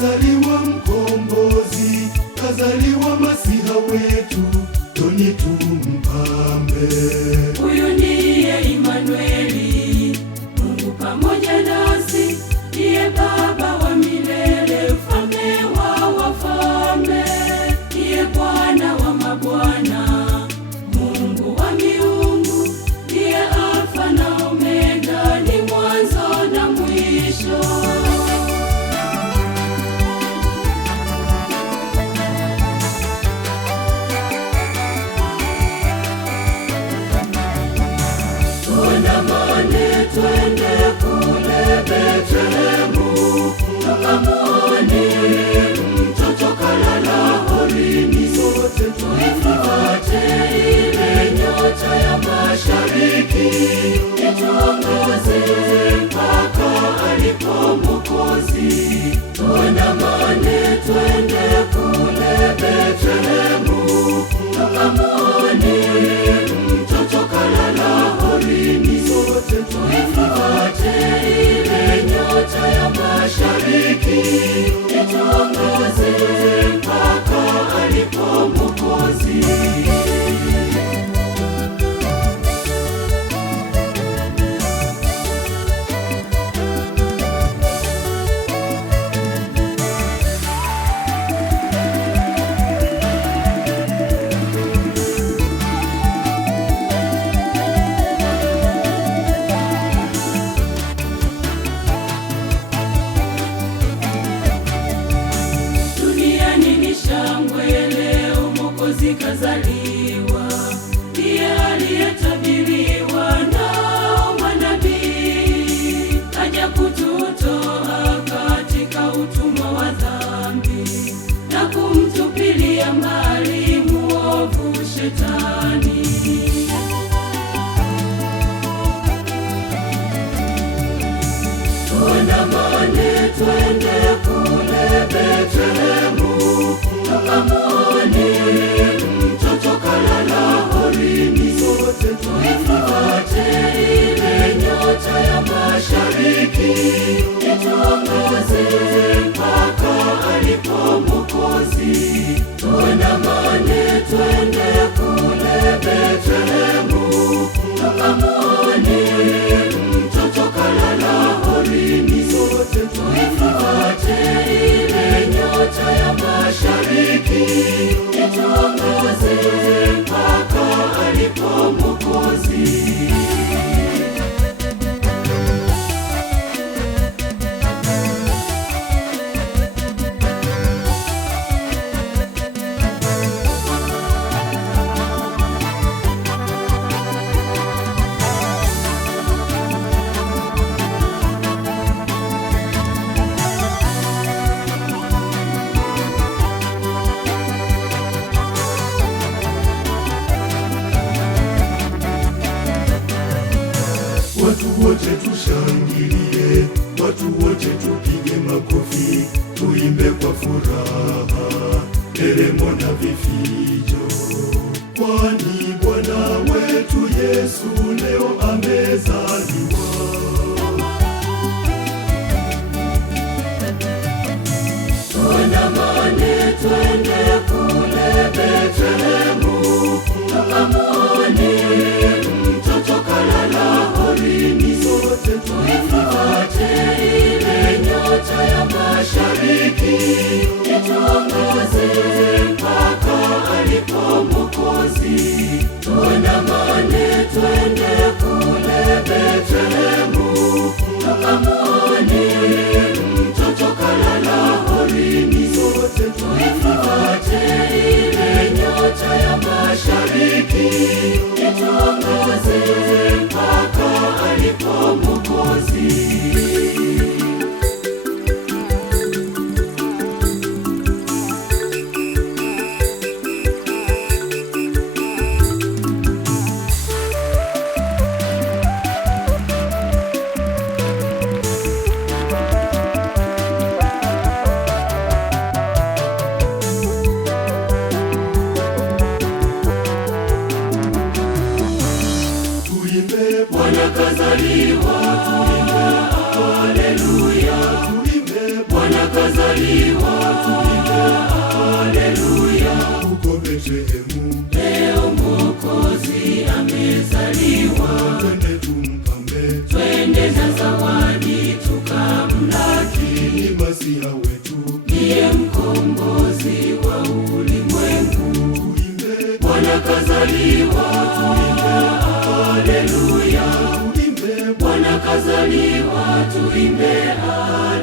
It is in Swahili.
kazaliwa mkombozi, kazaliwa masiha wetu, njoni tumpambe. Huyu ndiye Imanueli, Mungu pamoja nasi, ndiye Baba wa milele, mfalme wa wafalme, ndiye Bwana wa mabwana, Mungu wa miungu, ndiye Alfa na Omega, ni mwanzo na mwisho. Twende kule Betlehemu, tukamwone mtoto kalala horini, sote tuifuate ile nyota ya mashariki, ituongoze mpaka alipo Mwokozi. Tuandamane twende kule Betlehemu, tukamwone mtoto kalala horini, sote tuifuate ile nyota ya mashariki, ituongoze mpaka alipo Mwokozi. Kazaliwa, ndiye aliyetabiriwa nao manabii, aja kututoa katika utumwa wa dhambi na kumtupilia mbali muovu Shetani. Tuandamane twende kule Betlehemu, tukamwone mtoto kalala horini, sote tuifuate ile nyota ya mashariki, ituongoze mpaka alipo Mwokozi. Tuandamane twende kule Betlehemu, tukamwone mtoto kalala horini, sote tuifuate ile nyota ya mashariki, ituongoze mpaka alipo Mwokozi. Watu wote tushangilie, watu wote tupige makofi, tuimbe kwa furaha, nderemo na vifijo, kwani Bwana wetu Yesu leo amezaliwa. Tuandamane twende kule Betlehemu, tukamwone mtoto kalala horini, sote tuifuate ile nyota ya mashariki, ituongoze mpaka alipo Mwokozi. Tuandamane twende kule Betlehemu, tukamwone mtoto kalala horini, sote tuifuate ile nyota ya mashariki, ituongoze mpaka alipo Mwokozi. mkombozi wa ulimwengu. Bwana kazaliwa, haleluya. Bwana kazaliwa, tuimbe haleluya.